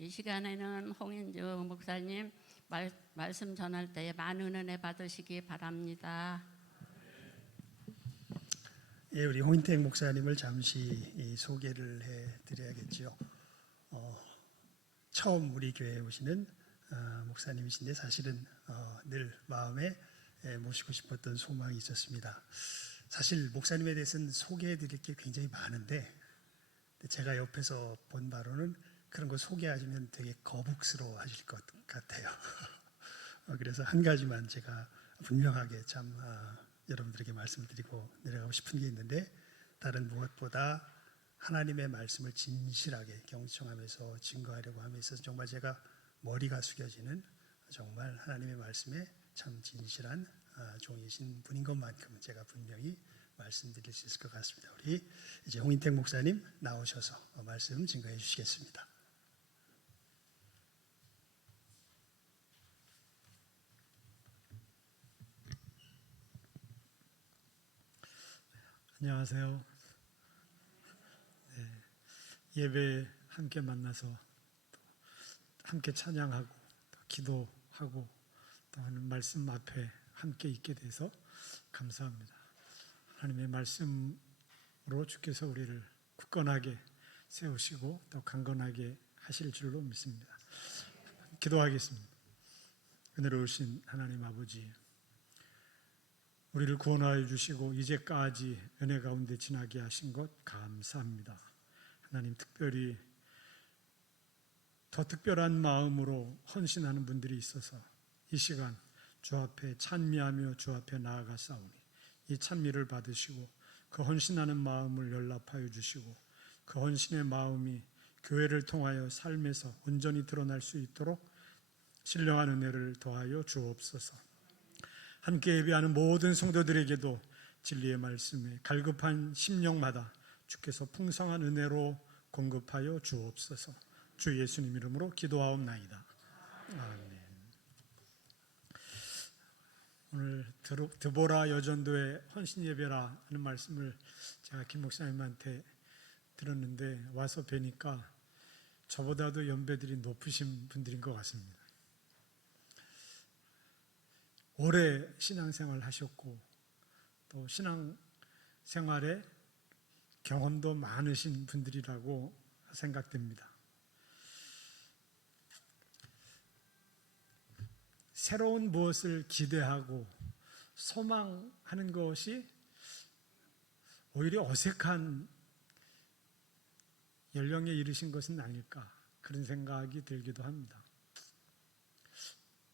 이 시간에는 홍인주 목사님 말씀 전할 때에 많은 은혜 받으시기 바랍니다. 예, 우리 홍인택 목사님을 잠시 소개를 해드려야겠죠. 처음 우리 교회에 오시는 목사님이신데 사실은 늘 마음에 모시고 싶었던 소망이 있었습니다. 사실 목사님에 대해서는 소개해드릴 게 굉장히 많은데 제가 옆에서 본 바로는 그런 거 소개하시면 되게 거북스러워 하실 것 같아요. 그래서 한 가지만 제가 분명하게 여러분들에게 말씀드리고 내려가고 싶은 게 있는데, 다른 무엇보다 하나님의 말씀을 진실하게 경청하면서 증거하려고 함에 있어서 정말 제가 머리가 숙여지는, 정말 하나님의 말씀에 참 진실한 종이신 분인 것만큼은 제가 분명히 말씀드릴 수 있을 것 같습니다. 우리 이제 홍인택 목사님 나오셔서 말씀 증거해 주시겠습니다. 안녕하세요. 네, 예배 함께 만나서 함께 찬양하고 또 기도하고 또 하는 말씀 앞에 함께 있게 돼서 감사합니다. 하나님의 말씀으로 주께서 우리를 굳건하게 세우시고 또 강건하게 하실 줄로 믿습니다. 기도하겠습니다. 은혜로우신 하나님 아버지, 우리를 구원하여 주시고 이제까지 은혜 가운데 지나게 하신 것 감사합니다. 하나님, 특별히 더 특별한 마음으로 헌신하는 분들이 있어서 이 시간 주 앞에 찬미하며 주 앞에 나아가 싸우니 이 찬미를 받으시고 그 헌신하는 마음을 연락하여 주시고 그 헌신의 마음이 교회를 통하여 삶에서 온전히 드러날 수 있도록 신령한 은혜를 더하여 주옵소서. 함께 예배하는 모든 성도들에게도 진리의 말씀에 갈급한 심령마다 주께서 풍성한 은혜로 공급하여 주옵소서. 주 예수님 이름으로 기도하옵나이다. 아멘. 오늘 드보라 여전도의 헌신 예배라 하는 말씀을 제가 김 목사님한테 들었는데 와서 뵈니까 저보다도 연배들이 높으신 분들인 것 같습니다. 오래 신앙생활 하셨고 또 신앙생활에 경험도 많으신 분들이라고 생각됩니다. 새로운 무엇을 기대하고 소망하는 것이 오히려 어색한 연령에 이르신 것은 아닐까, 그런 생각이 들기도 합니다.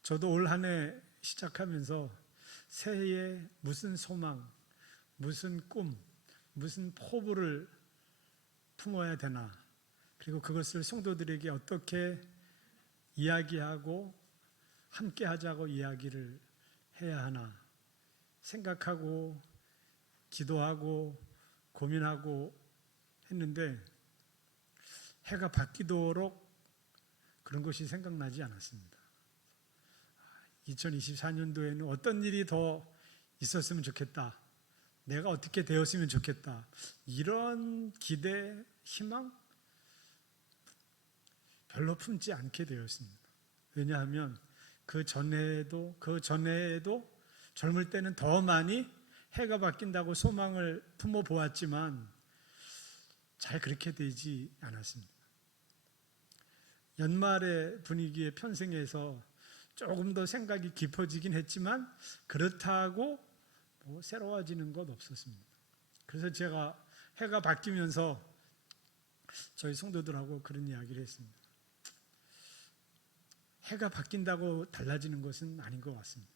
저도 올 한 해 시작하면서 새해에 무슨 소망, 무슨 꿈, 무슨 포부를 품어야 되나, 그리고 그것을 성도들에게 어떻게 이야기하고 함께 하자고 이야기를 해야 하나 생각하고 기도하고 고민하고 했는데 해가 바뀌도록 그런 것이 생각나지 않았습니다. 2024년도에는 어떤 일이 더 있었으면 좋겠다, 내가 어떻게 되었으면 좋겠다, 이런 기대, 희망 별로 품지 않게 되었습니다. 왜냐하면 그 전에도 젊을 때는 더 많이 해가 바뀐다고 소망을 품어 보았지만 잘 그렇게 되지 않았습니다. 연말의 분위기에 편승해서 조금 더 생각이 깊어지긴 했지만 그렇다고 새로워지는 것 없었습니다. 그래서 제가 해가 바뀌면서 저희 성도들하고 그런 이야기를 했습니다. 해가 바뀐다고 달라지는 것은 아닌 것 같습니다.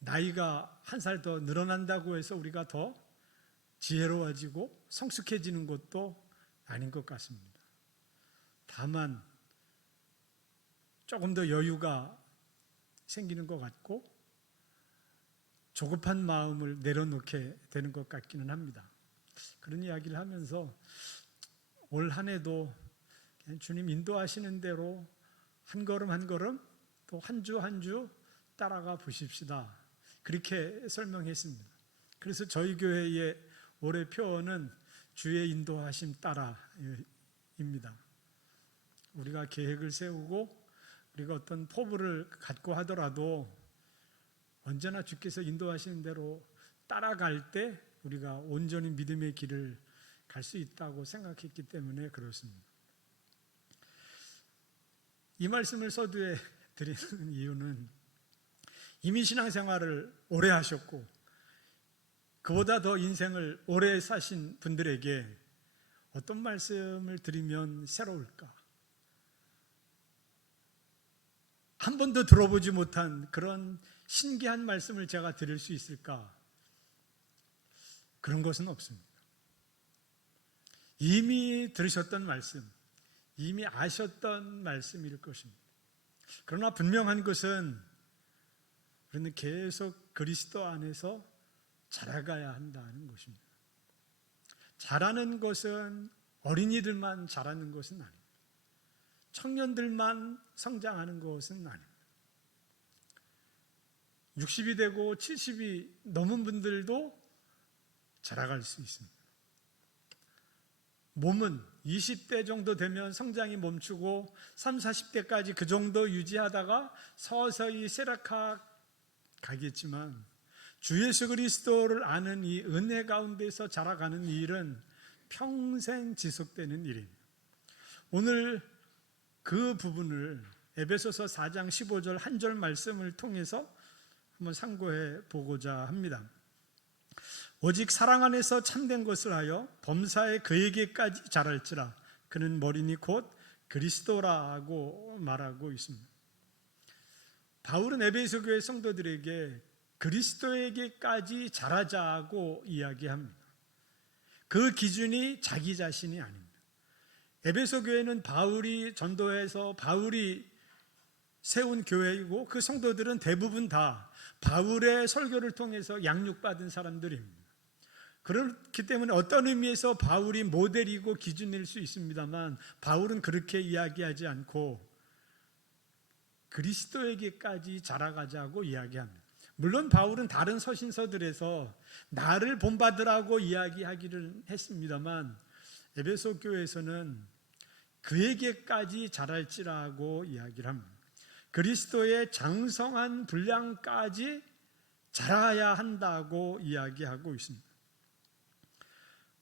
나이가 한 살 더 늘어난다고 해서 우리가 더 지혜로워지고 성숙해지는 것도 아닌 것 같습니다. 다만 조금 더 여유가 생기는 것 같고 조급한 마음을 내려놓게 되는 것 같기는 합니다. 그런 이야기를 하면서 올 한 해도 주님 인도하시는 대로 한 걸음 한 걸음 또 한 주 한 주 따라가 보십시다, 그렇게 설명했습니다. 그래서 저희 교회의 올해 표어는 주의 인도하심 따라입니다. 우리가 계획을 세우고 우리가 어떤 포부를 갖고 하더라도 언제나 주께서 인도하시는 대로 따라갈 때 우리가 온전히 믿음의 길을 갈 수 있다고 생각했기 때문에 그렇습니다. 이 말씀을 서두에 드리는 이유는 이미 신앙생활을 오래 하셨고 그보다 더 인생을 오래 사신 분들에게 어떤 말씀을 드리면 새로울까? 한 번도 들어보지 못한 그런 신기한 말씀을 제가 드릴 수 있을까? 그런 것은 없습니다. 이미 들으셨던 말씀, 이미 아셨던 말씀일 것입니다. 그러나 분명한 것은 우리는 계속 그리스도 안에서 자라가야 한다는 것입니다. 자라는 것은 어린이들만 자라는 것은 아닙니다. 청년들만 성장하는 것은 아닙니다. 60이 되고 70이 넘은 분들도 자라갈 수 있습니다. 몸은 20대 정도 되면 성장이 멈추고 30, 40대까지 그 정도 유지하다가 서서히 쇠락하 가겠지만 주 예수 그리스도를 아는 이 은혜 가운데서 자라가는 이 일은 평생 지속되는 일입니다. 오늘 그 부분을 에베소서 4장 15절 한 절 말씀을 통해서 한번 상고해 보고자 합니다. 오직 사랑 안에서 참된 것을 하여 범사에 그에게까지 자랄지라 그는 머리니 곧 그리스도라고 말하고 있습니다. 바울은 에베소 교회 성도들에게 그리스도에게까지 자라자고 이야기합니다. 그 기준이 자기 자신이 아닙니다. 에베소 교회는 바울이 전도해서 바울이 세운 교회이고 그 성도들은 대부분 다 바울의 설교를 통해서 양육받은 사람들입니다. 그렇기 때문에 어떤 의미에서 바울이 모델이고 기준일 수 있습니다만 바울은 그렇게 이야기하지 않고 그리스도에게까지 자라가자고 이야기합니다. 물론 바울은 다른 서신서들에서 나를 본받으라고 이야기하기를 했습니다만 에베소 교회에서는 그에게까지 자랄지라고 이야기를 합니다. 그리스도의 장성한 분량까지 자라야 한다고 이야기하고 있습니다.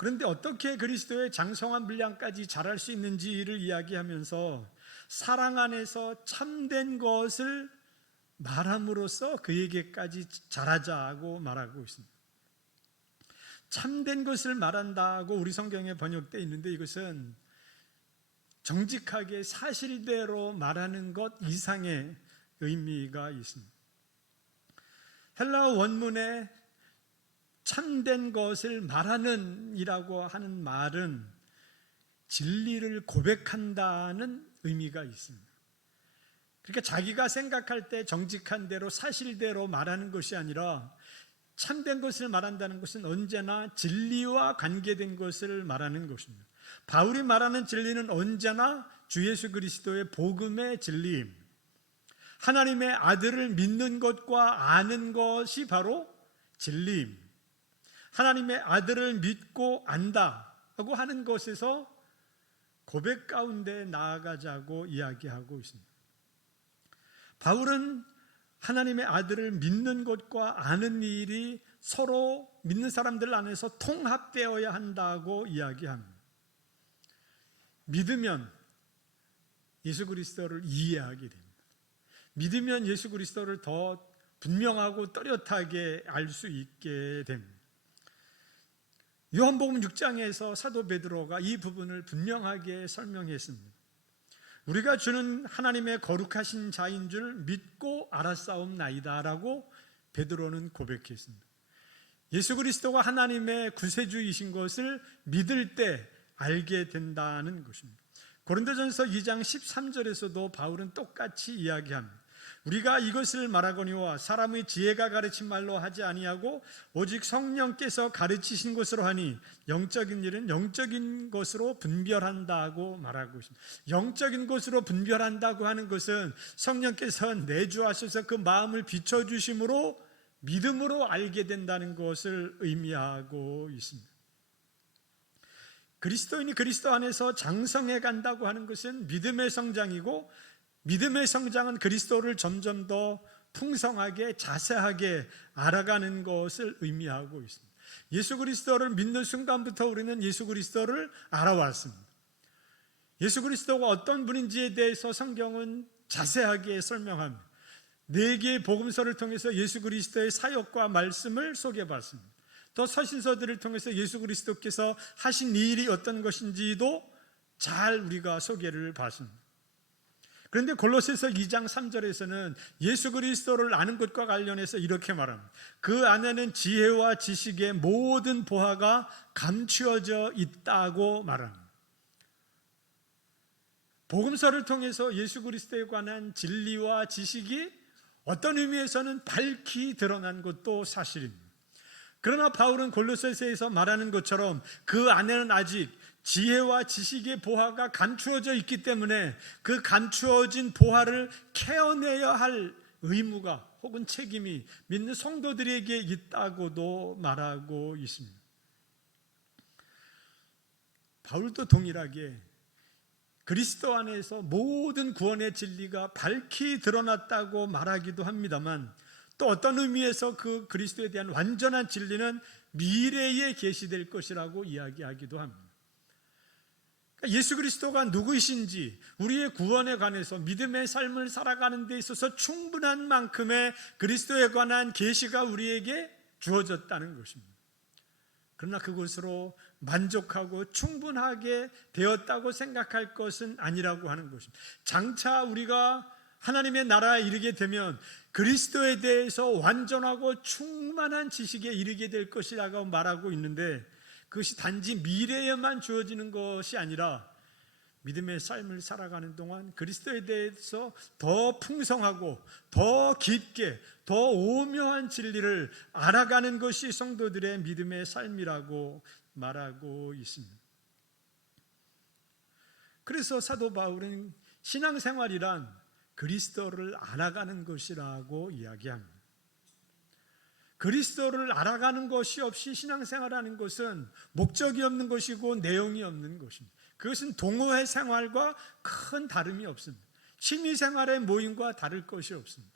그런데 어떻게 그리스도의 장성한 분량까지 자랄 수 있는지를 이야기하면서 사랑 안에서 참된 것을 말함으로써 그에게까지 자라자고 말하고 있습니다. 참된 것을 말한다고 우리 성경에 번역되어 있는데 이것은 정직하게 사실대로 말하는 것 이상의 의미가 있습니다. 헬라어 원문에 참된 것을 말하는 이라고 하는 말은 진리를 고백한다는 의미가 있습니다. 그러니까 자기가 생각할 때 정직한 대로 사실대로 말하는 것이 아니라 참된 것을 말한다는 것은 언제나 진리와 관계된 것을 말하는 것입니다. 바울이 말하는 진리는 언제나 주 예수 그리스도의 복음의 진리입니다. 하나님의 아들을 믿는 것과 아는 것이 바로 진리입니다. 하나님의 아들을 믿고 안다고 하는 것에서 고백 가운데 나아가자고 이야기하고 있습니다. 바울은 하나님의 아들을 믿는 것과 아는 일이 서로 믿는 사람들 안에서 통합되어야 한다고 이야기합니다. 믿으면 예수 그리스도를 이해하게 됩니다. 믿으면 예수 그리스도를 더 분명하고 뚜렷하게 알 수 있게 됩니다. 요한복음 6장에서 사도 베드로가 이 부분을 분명하게 설명했습니다. 우리가 주는 하나님의 거룩하신 자인 줄 믿고 알았사옵나이다 라고 베드로는 고백했습니다. 예수 그리스도가 하나님의 구세주이신 것을 믿을 때 알게 된다는 것입니다. 고린도전서 2장 13절에서도 바울은 똑같이 이야기합니다. 우리가 이것을 말하거니와 사람의 지혜가 가르친 말로 하지 아니하고 오직 성령께서 가르치신 것으로 하니 영적인 일은 영적인 것으로 분별한다고 말하고 있습니다. 영적인 것으로 분별한다고 하는 것은 성령께서 내주하셔서 그 마음을 비춰주심으로 믿음으로 알게 된다는 것을 의미하고 있습니다. 그리스도인이 그리스도 안에서 장성해 간다고 하는 것은 믿음의 성장이고, 믿음의 성장은 그리스도를 점점 더 풍성하게 자세하게 알아가는 것을 의미하고 있습니다. 예수 그리스도를 믿는 순간부터 우리는 예수 그리스도를 알아왔습니다. 예수 그리스도가 어떤 분인지에 대해서 성경은 자세하게 설명합니다. 4개의 복음서를 통해서 예수 그리스도의 사역과 말씀을 소개해봤습니다. 또 서신서들을 통해서 예수 그리스도께서 하신 일이 어떤 것인지도 잘 우리가 소개를 봤습니다. 그런데 골로새서 2장 3절에서는 예수 그리스도를 아는 것과 관련해서 이렇게 말합니다. 그 안에는 지혜와 지식의 모든 보화가 감추어져 있다고 말합니다. 복음서를 통해서 예수 그리스도에 관한 진리와 지식이 어떤 의미에서는 밝히 드러난 것도 사실입니다. 그러나 바울은 골로새서에서 말하는 것처럼 그 안에는 아직 지혜와 지식의 보화가 감추어져 있기 때문에 그 감추어진 보화를 캐어내야 할 의무가 혹은 책임이 믿는 성도들에게 있다고도 말하고 있습니다. 바울도 동일하게 그리스도 안에서 모든 구원의 진리가 밝히 드러났다고 말하기도 합니다만, 또 어떤 의미에서 그 그리스도에 대한 완전한 진리는 미래에 계시될 것이라고 이야기하기도 합니다. 예수 그리스도가 누구이신지, 우리의 구원에 관해서 믿음의 삶을 살아가는 데 있어서 충분한 만큼의 그리스도에 관한 계시가 우리에게 주어졌다는 것입니다. 그러나 그것으로 만족하고 충분하게 되었다고 생각할 것은 아니라고 하는 것입니다. 장차 우리가 하나님의 나라에 이르게 되면 그리스도에 대해서 완전하고 충만한 지식에 이르게 될 것이라고 말하고 있는데, 그것이 단지 미래에만 주어지는 것이 아니라 믿음의 삶을 살아가는 동안 그리스도에 대해서 더 풍성하고 더 깊게 더 오묘한 진리를 알아가는 것이 성도들의 믿음의 삶이라고 말하고 있습니다. 그래서 사도 바울은 신앙생활이란 그리스도를 알아가는 것이라고 이야기합니다. 그리스도를 알아가는 것이 없이 신앙생활하는 것은 목적이 없는 것이고 내용이 없는 것입니다. 그것은 동호회 생활과 큰 다름이 없습니다. 취미생활의 모임과 다를 것이 없습니다.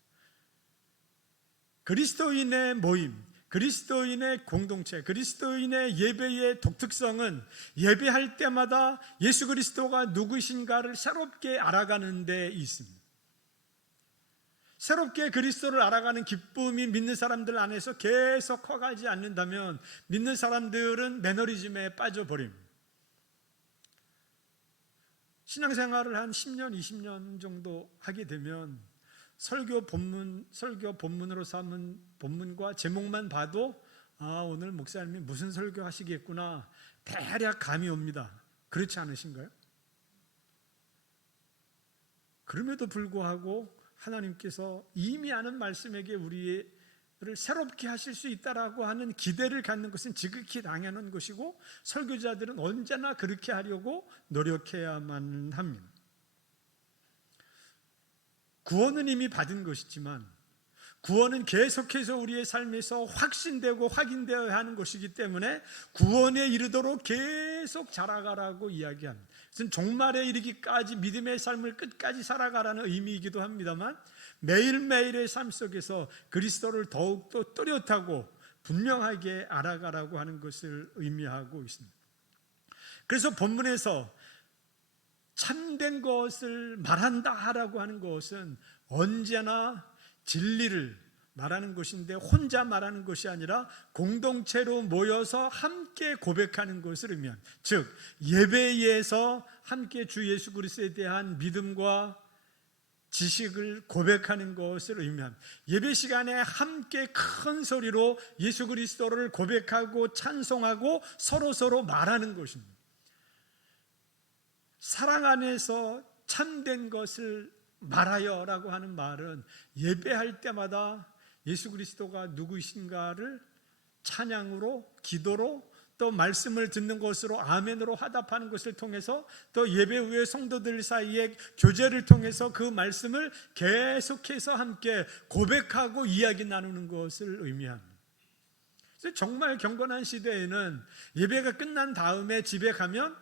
그리스도인의 모임, 그리스도인의 공동체, 그리스도인의 예배의 독특성은 예배할 때마다 예수 그리스도가 누구신가를 새롭게 알아가는 데 있습니다. 새롭게 그리스도를 알아가는 기쁨이 믿는 사람들 안에서 계속 커가지 않는다면 믿는 사람들은 매너리즘에 빠져버립니다. 신앙생활을 한 10년, 20년 정도 하게 되면 설교 본문으로 삼은 본문과 제목만 봐도 오늘 목사님이 무슨 설교 하시겠구나 대략 감이 옵니다. 그렇지 않으신가요? 그럼에도 불구하고 하나님께서 이미 아는 말씀에게 우리를 새롭게 하실 수 있다라고 하는 기대를 갖는 것은 지극히 당연한 것이고, 설교자들은 언제나 그렇게 하려고 노력해야만 합니다. 구원은 이미 받은 것이지만 구원은 계속해서 우리의 삶에서 확신되고 확인되어야 하는 것이기 때문에 구원에 이르도록 계속 자라가라고 이야기합니다. 그것은 종말에 이르기까지 믿음의 삶을 끝까지 살아가라는 의미이기도 합니다만, 매일매일의 삶 속에서 그리스도를 더욱더 뚜렷하고 분명하게 알아가라고 하는 것을 의미하고 있습니다. 그래서 본문에서 참된 것을 말한다라고 하는 것은 언제나 진리를 말하는 것인데, 혼자 말하는 것이 아니라 공동체로 모여서 함께 고백하는 것을 의미합니다. 즉 예배에서 함께 주 예수 그리스도에 대한 믿음과 지식을 고백하는 것을 의미합니다. 예배 시간에 함께 큰 소리로 예수 그리스도를 고백하고 찬송하고 서로 말하는 것입니다. 사랑 안에서 참된 것을 말하여라고 하는 말은 예배할 때마다 예수 그리스도가 누구이신가를 찬양으로, 기도로, 또 말씀을 듣는 것으로 아멘으로 화답하는 것을 통해서, 또 예배 후에 성도들 사이에 교제를 통해서 그 말씀을 계속해서 함께 고백하고 이야기 나누는 것을 의미합니다. 그래서 정말 경건한 시대에는 예배가 끝난 다음에 집에 가면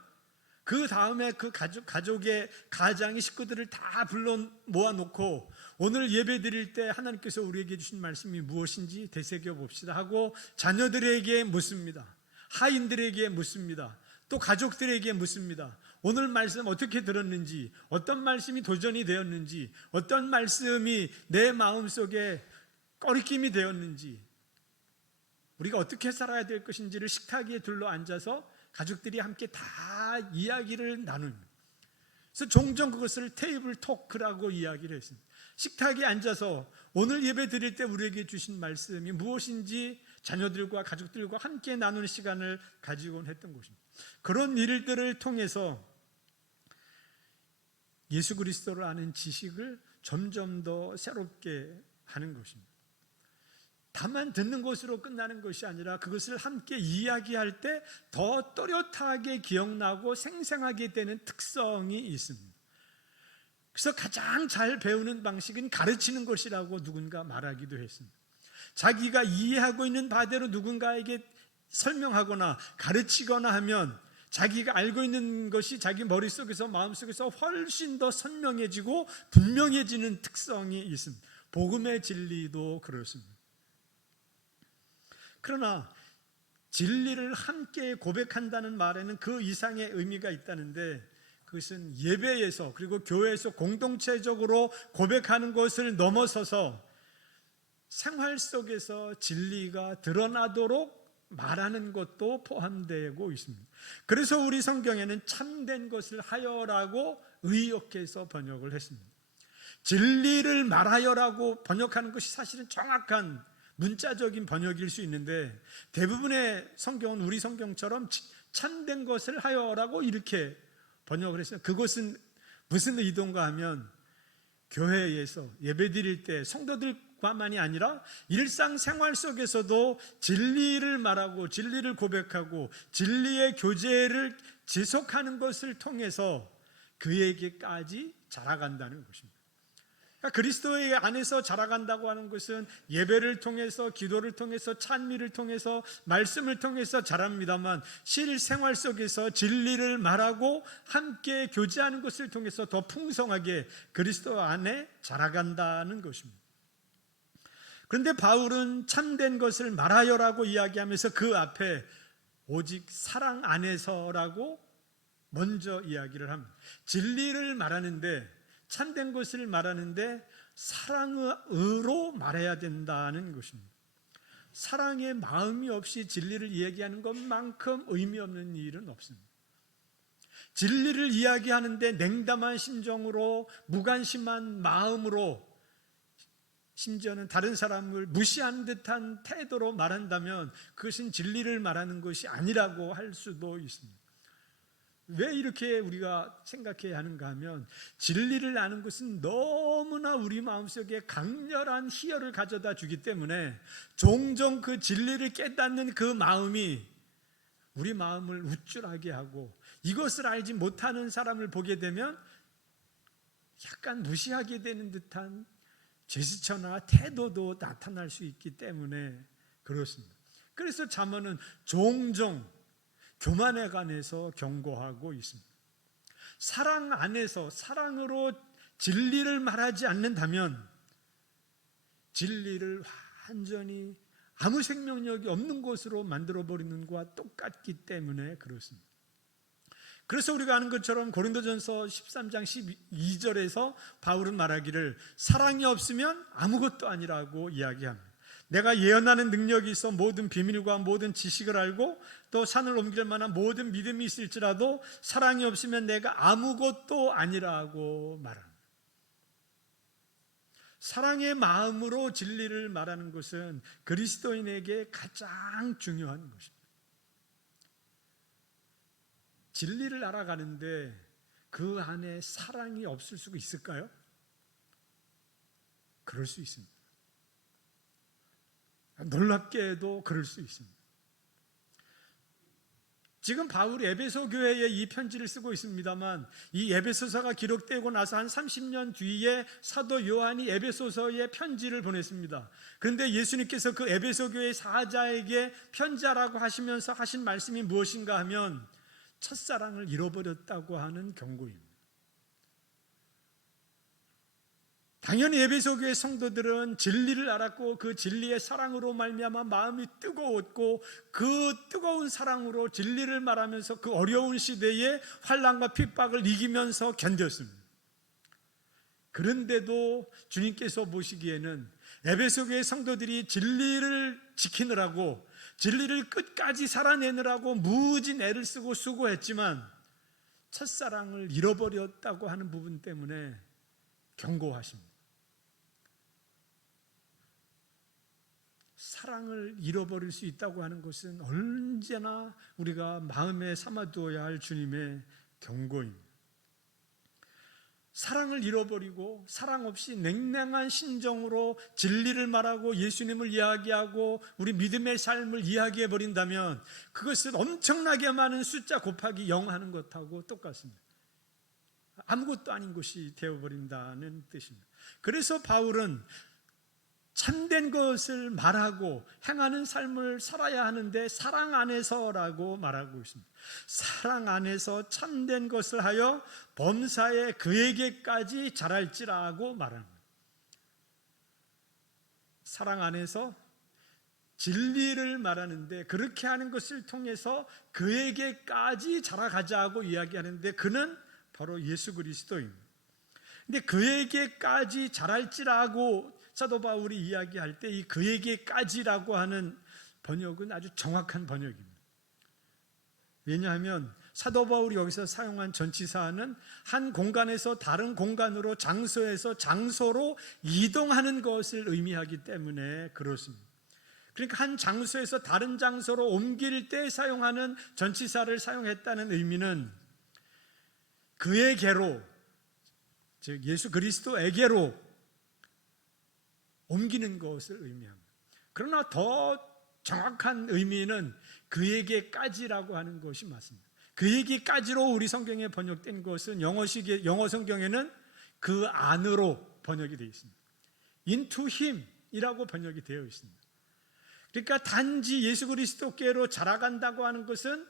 그 다음에 그 가족의 가장의 식구들을 다 불러 모아놓고 오늘 예배 드릴 때 하나님께서 우리에게 주신 말씀이 무엇인지 되새겨 봅시다 하고 자녀들에게 묻습니다. 하인들에게 묻습니다. 또 가족들에게 묻습니다. 오늘 말씀 어떻게 들었는지, 어떤 말씀이 도전이 되었는지, 어떤 말씀이 내 마음속에 꺼리낌이 되었는지, 우리가 어떻게 살아야 될 것인지를 식탁 위에 둘러 앉아서 가족들이 함께 다 이야기를 나눕니다. 그래서 종종 그것을 테이블 토크라고 이야기를 했습니다. 식탁에 앉아서 오늘 예배 드릴 때 우리에게 주신 말씀이 무엇인지 자녀들과 가족들과 함께 나누는 시간을 가지곤 했던 것입니다. 그런 일들을 통해서 예수 그리스도를 아는 지식을 점점 더 새롭게 하는 것입니다. 다만 듣는 것으로 끝나는 것이 아니라 그것을 함께 이야기할 때 더 또렷하게 기억나고 생생하게 되는 특성이 있습니다. 그래서 가장 잘 배우는 방식은 가르치는 것이라고 누군가 말하기도 했습니다. 자기가 이해하고 있는 바대로 누군가에게 설명하거나 가르치거나 하면 자기가 알고 있는 것이 자기 머릿속에서 마음속에서 훨씬 더 선명해지고 분명해지는 특성이 있습니다. 복음의 진리도 그렇습니다. 그러나 진리를 함께 고백한다는 말에는 그 이상의 의미가 있다는데 그것은 예배에서 그리고 교회에서 공동체적으로 고백하는 것을 넘어서서 생활 속에서 진리가 드러나도록 말하는 것도 포함되고 있습니다. 그래서 우리 성경에는 참된 것을 하여라고 의역해서 번역을 했습니다. 진리를 말하여라고 번역하는 것이 사실은 정확한 문자적인 번역일 수 있는데 대부분의 성경은 우리 성경처럼 참된 것을 하여라고 이렇게 번역을 했어요. 그것은 무슨 의도인가 하면 교회에서 예배드릴 때 성도들과만이 아니라 일상생활 속에서도 진리를 말하고 진리를 고백하고 진리의 교제를 지속하는 것을 통해서 그에게까지 자라간다는 것입니다. 그러니까 그리스도의 안에서 자라간다고 하는 것은 예배를 통해서 기도를 통해서 찬미를 통해서 말씀을 통해서 자랍니다만 실생활 속에서 진리를 말하고 함께 교제하는 것을 통해서 더 풍성하게 그리스도 안에 자라간다는 것입니다. 그런데 바울은 참된 것을 말하여라고 이야기하면서 그 앞에 오직 사랑 안에서라고 먼저 이야기를 합니다. 진리를 말하는데 참된 것을 말하는데 사랑으로 말해야 된다는 것입니다. 사랑의 마음이 없이 진리를 이야기하는 것만큼 의미 없는 일은 없습니다. 진리를 이야기하는데 냉담한 심정으로 무관심한 마음으로 심지어는 다른 사람을 무시하는 듯한 태도로 말한다면 그것은 진리를 말하는 것이 아니라고 할 수도 있습니다. 왜 이렇게 우리가 생각해야 하는가 하면 진리를 아는 것은 너무나 우리 마음속에 강렬한 희열을 가져다 주기 때문에 종종 그 진리를 깨닫는 그 마음이 우리 마음을 우쭐하게 하고 이것을 알지 못하는 사람을 보게 되면 약간 무시하게 되는 듯한 제스처나 태도도 나타날 수 있기 때문에 그렇습니다. 그래서 잠언은 종종 교만에 관해서 경고하고 있습니다. 사랑 안에서 사랑으로 진리를 말하지 않는다면 진리를 완전히 아무 생명력이 없는 것으로 만들어버리는 것과 똑같기 때문에 그렇습니다. 그래서 우리가 아는 것처럼 고린도전서 13장 12절에서 바울은 말하기를 사랑이 없으면 아무것도 아니라고 이야기합니다. 내가 예언하는 능력이 있어 모든 비밀과 모든 지식을 알고 또 산을 옮길 만한 모든 믿음이 있을지라도 사랑이 없으면 내가 아무것도 아니라고 말합니다. 사랑의 마음으로 진리를 말하는 것은 그리스도인에게 가장 중요한 것입니다. 진리를 알아가는데 그 안에 사랑이 없을 수가 있을까요? 그럴 수 있습니다. 놀랍게도 그럴 수 있습니다. 지금 바울이 에베소 교회에 이 편지를 쓰고 있습니다만 이 에베소서가 기록되고 나서 한 30년 뒤에 사도 요한이 에베소서에 편지를 보냈습니다. 그런데 예수님께서 그 에베소 교회 사자에게 편지하라고 하시면서 하신 말씀이 무엇인가 하면 첫사랑을 잃어버렸다고 하는 경고입니다. 당연히 에베소 교회 성도들은 진리를 알았고 그 진리의 사랑으로 말미암아 마음이 뜨거웠고 그 뜨거운 사랑으로 진리를 말하면서 그 어려운 시대에 환난과 핍박을 이기면서 견뎠습니다. 그런데도 주님께서 보시기에는 에베소 교회 성도들이 진리를 지키느라고 진리를 끝까지 살아내느라고 무진 애를 쓰고 수고했지만 첫사랑을 잃어버렸다고 하는 부분 때문에 경고하십니다. 사랑을 잃어버릴 수 있다고 하는 것은 언제나 우리가 마음에 삼아두어야 할 주님의 경고입니다. 사랑을 잃어버리고 사랑 없이 냉랭한 심정으로 진리를 말하고 예수님을 이야기하고 우리 믿음의 삶을 이야기해 버린다면 그것은 엄청나게 많은 숫자 곱하기 0 하는 것하고 똑같습니다. 아무것도 아닌 것이 되어버린다는 뜻입니다. 그래서 바울은 참된 것을 말하고 행하는 삶을 살아야 하는데 사랑 안에서라고 말하고 있습니다. 사랑 안에서 참된 것을 하여 범사에 그에게까지 자랄지라고 말합니다. 사랑 안에서 진리를 말하는데 그렇게 하는 것을 통해서 그에게까지 자라가자고 이야기하는데 그는 바로 예수 그리스도입니다. 근데 그에게까지 자랄지라고 사도 바울이 이야기할 때 이 그에게까지라고 하는 번역은 아주 정확한 번역입니다. 왜냐하면 사도 바울이 여기서 사용한 전치사는 한 공간에서 다른 공간으로 장소에서 장소로 이동하는 것을 의미하기 때문에 그렇습니다. 그러니까 한 장소에서 다른 장소로 옮길 때 사용하는 전치사를 사용했다는 의미는 그에게로, 즉 예수 그리스도에게로 옮기는 것을 의미합니다. 그러나 더 정확한 의미는 그에게까지라고 하는 것이 맞습니다. 그에게까지로 우리 성경에 번역된 것은 영어 성경에는 그 안으로 번역이 되어 있습니다. Into him 이라고 번역이 되어 있습니다. 그러니까 단지 예수 그리스도께로 자라간다고 하는 것은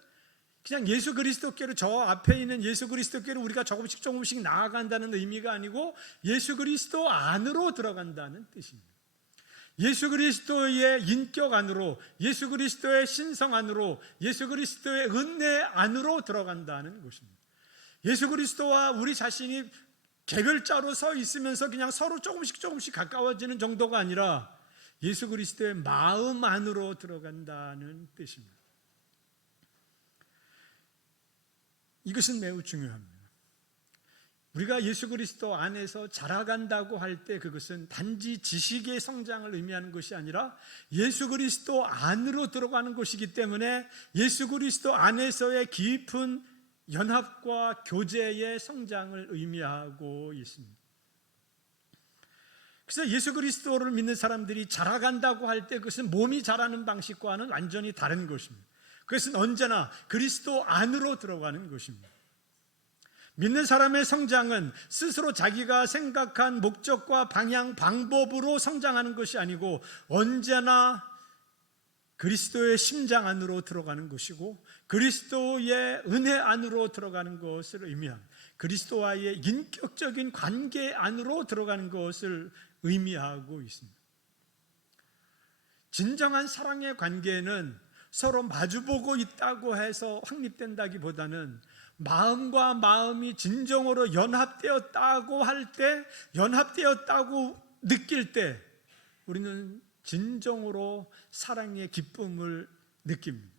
그냥 예수 그리스도께로 저 앞에 있는 예수 그리스도께로 우리가 조금씩 나아간다는 의미가 아니고 예수 그리스도 안으로 들어간다는 뜻입니다. 예수 그리스도의 인격 안으로, 예수 그리스도의 신성 안으로, 예수 그리스도의 은혜 안으로 들어간다는 것입니다. 예수 그리스도와 우리 자신이 개별자로 서 있으면서 그냥 서로 조금씩 가까워지는 정도가 아니라 예수 그리스도의 마음 안으로 들어간다는 뜻입니다. 이것은 매우 중요합니다. 우리가 예수 그리스도 안에서 자라간다고 할 때 그것은 단지 지식의 성장을 의미하는 것이 아니라 예수 그리스도 안으로 들어가는 것이기 때문에 예수 그리스도 안에서의 깊은 연합과 교제의 성장을 의미하고 있습니다. 그래서 예수 그리스도를 믿는 사람들이 자라간다고 할 때 그것은 몸이 자라는 방식과는 완전히 다른 것입니다. 그것은 언제나 그리스도 안으로 들어가는 것입니다. 믿는 사람의 성장은 스스로 자기가 생각한 목적과 방향, 방법으로 성장하는 것이 아니고 언제나 그리스도의 심장 안으로 들어가는 것이고 그리스도의 은혜 안으로 들어가는 것을 의미합니다. 그리스도와의 인격적인 관계 안으로 들어가는 것을 의미하고 있습니다. 진정한 사랑의 관계는 서로 마주보고 있다고 해서 확립된다기보다는 마음과 마음이 진정으로 연합되었다고 할 때, 연합되었다고 느낄 때 우리는 진정으로 사랑의 기쁨을 느낍니다.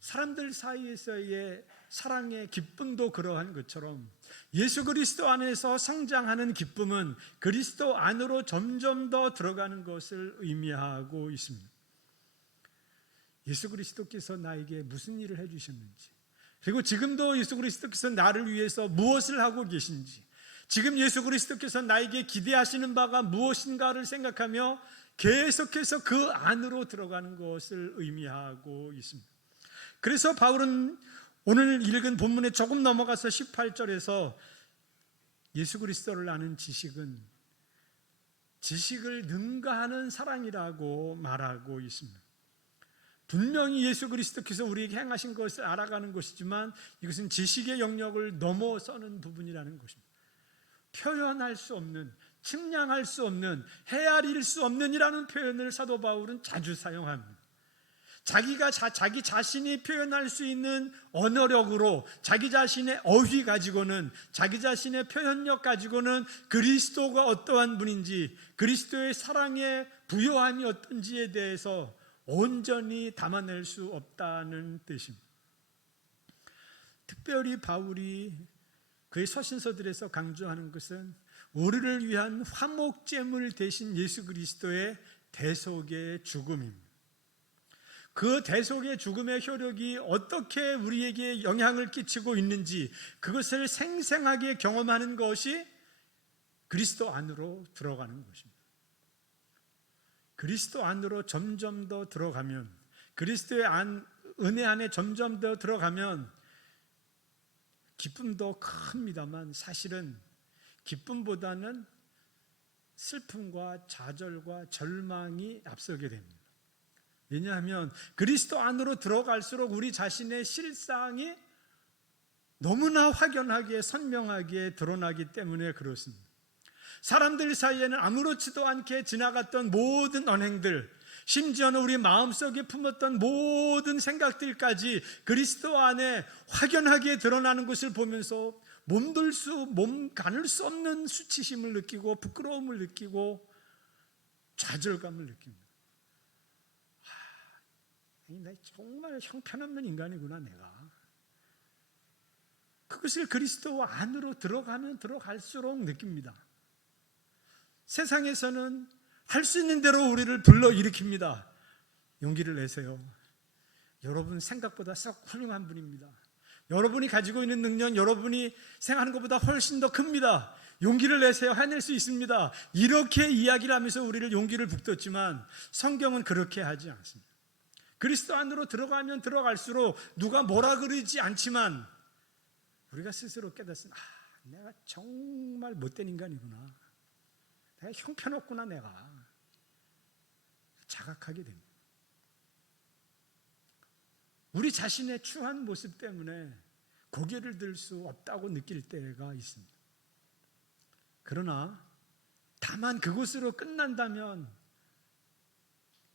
사람들 사이에서의 사랑의 기쁨도 그러한 것처럼 예수 그리스도 안에서 성장하는 기쁨은 그리스도 안으로 점점 더 들어가는 것을 의미하고 있습니다. 예수 그리스도께서 나에게 무슨 일을 해주셨는지, 그리고 지금도 예수 그리스도께서 나를 위해서 무엇을 하고 계신지, 지금 예수 그리스도께서 나에게 기대하시는 바가 무엇인가를 생각하며 계속해서 그 안으로 들어가는 것을 의미하고 있습니다. 그래서 바울은 오늘 읽은 본문에 조금 넘어가서 18절에서 예수 그리스도를 아는 지식은 지식을 능가하는 사랑이라고 말하고 있습니다. 분명히 예수 그리스도께서 우리에게 행하신 것을 알아가는 것이지만 이것은 지식의 영역을 넘어서는 부분이라는 것입니다. 표현할 수 없는, 측량할 수 없는, 헤아릴 수 없는이라는 표현을 사도 바울은 자주 사용합니다. 자기 자신이 표현할 수 있는 언어력으로 자기 자신의 어휘 가지고는, 자기 자신의 표현력 가지고는 그리스도가 어떠한 분인지, 그리스도의 사랑의 부요함이 어떤지에 대해서 온전히 담아낼 수 없다는 뜻입니다. 특별히 바울이 그의 서신서들에서 강조하는 것은 우리를 위한 화목제물 대신 예수 그리스도의 대속의 죽음입니다. 그 대속의 죽음의 효력이 어떻게 우리에게 영향을 끼치고 있는지 그것을 생생하게 경험하는 것이 그리스도 안으로 들어가는 것입니다. 그리스도 안으로 점점 더 들어가면, 그리스도의 은혜 안에 점점 더 들어가면 기쁨도 큽니다만 사실은 기쁨보다는 슬픔과 좌절과 절망이 앞서게 됩니다. 왜냐하면 그리스도 안으로 들어갈수록 우리 자신의 실상이 너무나 확연하게 선명하게 드러나기 때문에 그렇습니다. 사람들 사이에는 아무렇지도 않게 지나갔던 모든 언행들, 심지어는 우리 마음속에 품었던 모든 생각들까지 그리스도 안에 확연하게 드러나는 것을 보면서 몸 가눌 수 없는 수치심을 느끼고 부끄러움을 느끼고 좌절감을 느낍니다. 나 정말 형편없는 인간이구나 내가. 그것을 그리스도 안으로 들어가면 들어갈수록 느낍니다. 세상에서는 할 수 있는 대로 우리를 불러일으킵니다. 용기를 내세요. 여러분 생각보다 썩 훌륭한 분입니다. 여러분이 가지고 있는 능력, 여러분이 생각하는 것보다 훨씬 더 큽니다. 용기를 내세요. 해낼 수 있습니다. 이렇게 이야기를 하면서 우리를 용기를 북돋지만 성경은 그렇게 하지 않습니다. 그리스도 안으로 들어가면 들어갈수록 누가 뭐라 그러지 않지만 우리가 스스로 깨닫습니다. 내가 정말 못된 인간이구나. 내가 형편없구나 내가. 자각하게 됩니다. 우리 자신의 추한 모습 때문에 고개를 들 수 없다고 느낄 때가 있습니다. 그러나 다만 그것으로 끝난다면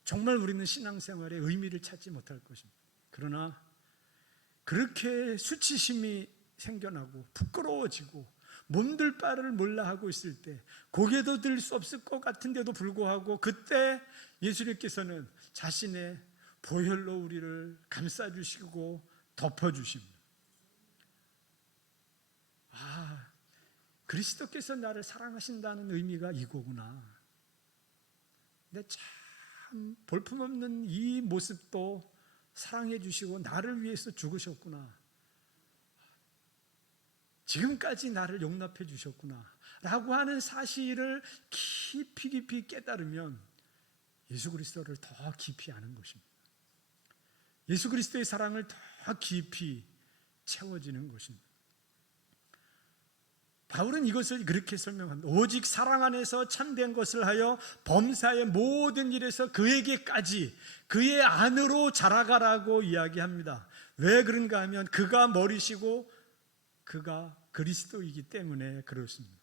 정말 우리는 신앙생활에 의미를 찾지 못할 것입니다. 그러나 그렇게 수치심이 생겨나고 부끄러워지고 몸둘 바를 몰라 하고 있을 때 고개도 들 수 없을 것 같은데도 불구하고 그때 예수님께서는 자신의 보혈로 우리를 감싸주시고 덮어주십니다. 그리스도께서 나를 사랑하신다는 의미가 이거구나. 내 참 볼품없는 이 모습도 사랑해 주시고 나를 위해서 죽으셨구나. 지금까지 나를 용납해 주셨구나 라고 하는 사실을 깊이 깨달으면 예수 그리스도를 더 깊이 아는 것입니다. 예수 그리스도의 사랑을 더 깊이 채워지는 것입니다. 바울은 이것을 그렇게 설명합니다. 오직 사랑 안에서 참된 것을 하여 범사의 모든 일에서 그에게까지 그의 안으로 자라가라고 이야기합니다. 왜 그런가 하면 그가 머리시고 그가 그리스도이기 때문에 그렇습니다.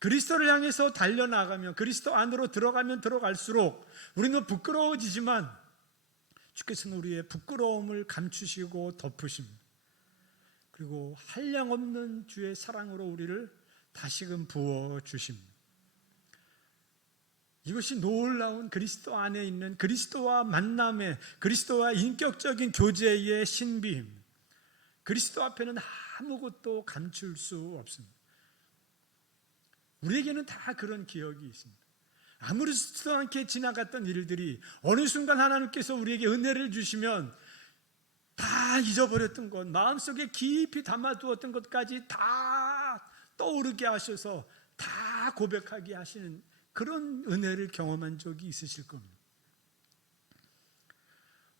그리스도를 향해서 달려나가면, 그리스도 안으로 들어가면 들어갈수록 우리는 부끄러워지지만 주께서는 우리의 부끄러움을 감추시고 덮으십니다. 그리고 한량없는 주의 사랑으로 우리를 다시금 부어주십니다. 이것이 놀라운 그리스도 안에 있는 그리스도와 만남의, 그리스도와 인격적인 교제의 신비입니다. 그리스도 앞에는 아무것도 감출 수 없습니다. 우리에게는 다 그런 기억이 있습니다. 아무렇지도 않게 지나갔던 일들이 어느 순간 하나님께서 우리에게 은혜를 주시면 다 잊어버렸던 것, 마음속에 깊이 담아두었던 것까지 다 떠오르게 하셔서 다 고백하게 하시는 그런 은혜를 경험한 적이 있으실 겁니다.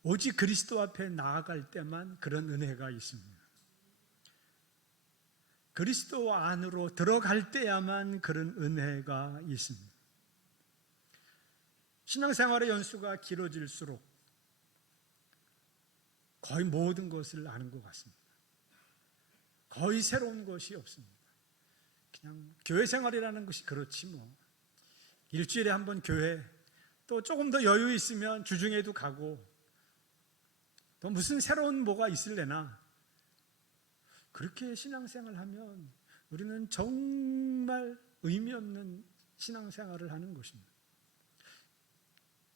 오직 그리스도 앞에 나아갈 때만 그런 은혜가 있습니다. 그리스도 안으로 들어갈 때야만 그런 은혜가 있습니다. 신앙생활의 연수가 길어질수록 거의 모든 것을 아는 것 같습니다. 거의 새로운 것이 없습니다. 그냥 교회 생활이라는 것이 그렇지 뭐. 일주일에 한 번 교회, 또 조금 더 여유 있으면 주중에도 가고, 또 무슨 새로운 뭐가 있을래나. 그렇게 신앙생활을 하면 우리는 정말 의미 없는 신앙생활을 하는 것입니다.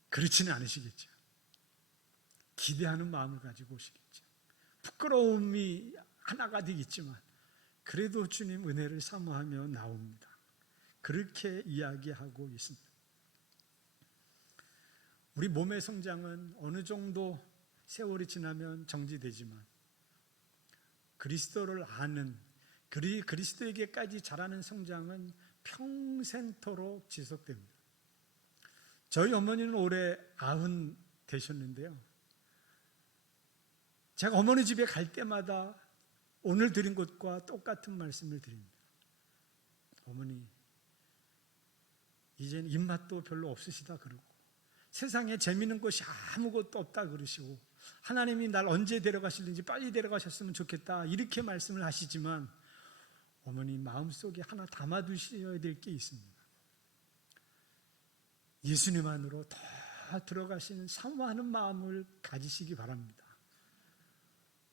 그렇지는 않으시겠죠. 기대하는 마음을 가지고 오시겠죠. 부끄러움이 하나가득 있지만 그래도 주님 은혜를 사모하며 나옵니다. 그렇게 이야기하고 있습니다. 우리 몸의 성장은 어느 정도 세월이 지나면 정지되지만 그리스도를 아는, 그리스도에게까지 자라는 성장은 평생토록 지속됩니다. 저희 어머니는 올해 90 되셨는데요. 제가 어머니 집에 갈 때마다 오늘 드린 것과 똑같은 말씀을 드립니다. 어머니, 이제는 입맛도 별로 없으시다 그러고, 세상에 재미있는 것이 아무것도 없다 그러시고, 하나님이 날 언제 데려가실는지 빨리 데려가셨으면 좋겠다 이렇게 말씀을 하시지만, 어머니 마음속에 하나 담아두셔야 될 게 있습니다. 예수님 안으로 더 들어가시는 사모하는 마음을 가지시기 바랍니다.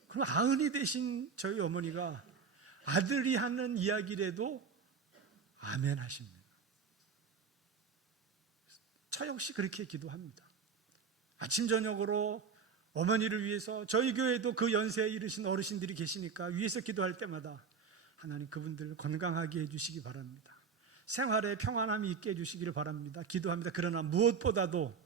그럼 90이 되신 저희 어머니가 아들이 하는 이야기라도 아멘 하십니다. 저 역시 그렇게 기도합니다. 아침 저녁으로 어머니를 위해서, 저희 교회도 그 연세에 이르신 어르신들이 계시니까 위에서 기도할 때마다 하나님 그분들을 건강하게 해주시기 바랍니다. 생활에 평안함이 있게 해주시기를 바랍니다. 기도합니다. 그러나 무엇보다도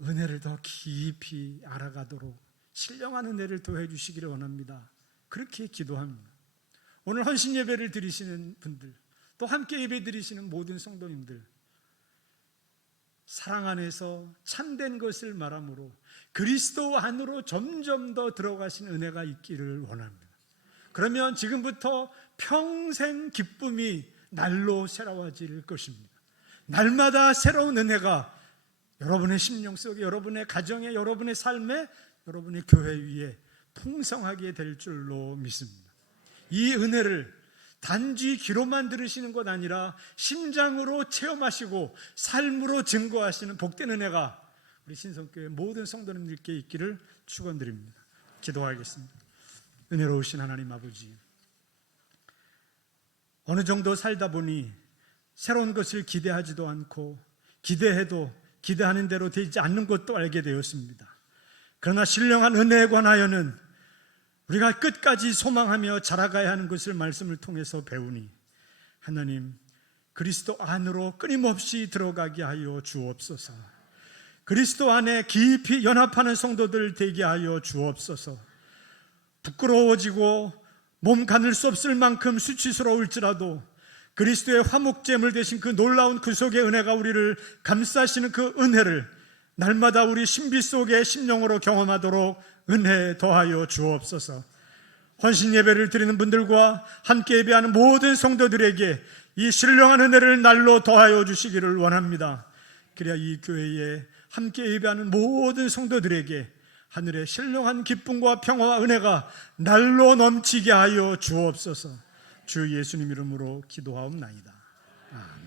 은혜를 더 깊이 알아가도록 신령한 은혜를 더해 주시기를 원합니다. 그렇게 기도합니다. 오늘 헌신 예배를 드리시는 분들, 또 함께 예배 드리시는 모든 성도님들, 사랑 안에서 참된 것을 말함으로 그리스도 안으로 점점 더 들어가신 은혜가 있기를 원합니다. 그러면 지금부터 평생 기쁨이 날로 새로워질 것입니다. 날마다 새로운 은혜가 여러분의 심령 속에, 여러분의 가정에, 여러분의 삶에, 여러분의 교회 위에 풍성하게 될 줄로 믿습니다. 이 은혜를 단지 귀로만 들으시는 것 아니라 심장으로 체험하시고 삶으로 증거하시는 복된 은혜가 우리 신성교회 모든 성도님들께 있기를 축원드립니다. 기도하겠습니다. 은혜로우신 하나님 아버지, 어느 정도 살다 보니 새로운 것을 기대하지도 않고 기대해도 기대하는 대로 되지 않는 것도 알게 되었습니다. 그러나 신령한 은혜에 관하여는 우리가 끝까지 소망하며 자라가야 하는 것을 말씀을 통해서 배우니 하나님, 그리스도 안으로 끊임없이 들어가게 하여 주옵소서. 그리스도 안에 깊이 연합하는 성도들 되게 하여 주옵소서. 부끄러워지고 몸 가눌 수 없을 만큼 수치스러울지라도 그리스도의 화목제물 되신 그 놀라운 구속의 은혜가 우리를 감싸시는 그 은혜를 날마다 우리 신비 속에 심령으로 경험하도록 은혜 더하여 주옵소서. 헌신 예배를 드리는 분들과 함께 예배하는 모든 성도들에게 이 신령한 은혜를 날로 더하여 주시기를 원합니다. 그래야 이 교회에 함께 예배하는 모든 성도들에게 하늘의 신령한 기쁨과 평화와 은혜가 날로 넘치게 하여 주옵소서. 주 예수님 이름으로 기도하옵나이다. 아멘.